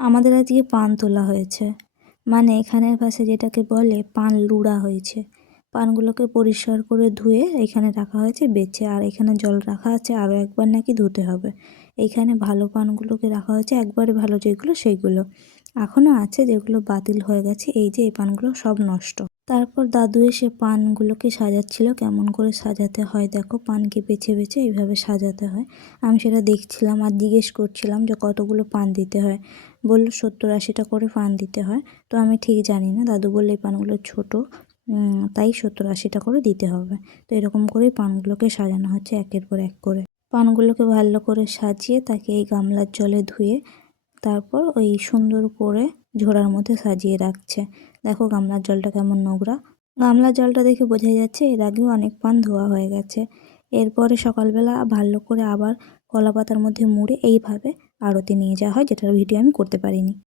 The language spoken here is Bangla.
আমাদের আজকে পান তোলা হয়েছে, মানে এখানের ভাষায় যেটাকে বলে পান লুড়া হয়েছে। পানগুলোকে পরিষ্কার করে ধুয়ে এখানে রাখা হয়েছে বেছে, আর এখানে জল রাখা আছে, আরও একবার নাকি ধুতে হবে। এইখানে ভালো পানগুলোকে রাখা হয়েছে, একবারে ভালো যেগুলো সেইগুলো। এখনও আছে যেগুলো বাতিল হয়ে গেছে, এই যে এই পানগুলো সব নষ্ট। তারপর দাদু এসে পানগুলোকে সাজাচ্ছিল, কেমন করে সাজাতে হয় দেখো, পানকে বেছে বেছে এইভাবে সাজাতে হয়। আমি সেটা দেখছিলাম আর জিজ্ঞেস করছিলাম যে কতগুলো পান দিতে হয়। বলল 70-80টা করে পান দিতে হয়। তো আমি ঠিক জানি না, দাদু বললো এই পানগুলো ছোটো, তাই 70-80টা করে দিতে হবে। তো এরকম করেই পানগুলোকে সাজানো হচ্ছে একের পর এক করে। পানগুলোকে ভালো করে সাজিয়ে তাকে এই গামলার জলে ধুয়ে তারপর ওই সুন্দর করে ঝোড়ার মধ্যে সাজিয়ে রাখছে। দেখো গামলার জলটা কেমন নোংরা। গামলার জলটা দেখে বোঝাই যাচ্ছে এর আগেও অনেক পান ধোয়া হয়ে গেছে। এরপরে সকালবেলা ভালো করে আবার কলা পাতার মধ্যে মুড়ে এইভাবে আড়তে নিয়ে যাওয়া হয়, যেটার ভিডিও আমি করতে পারিনি।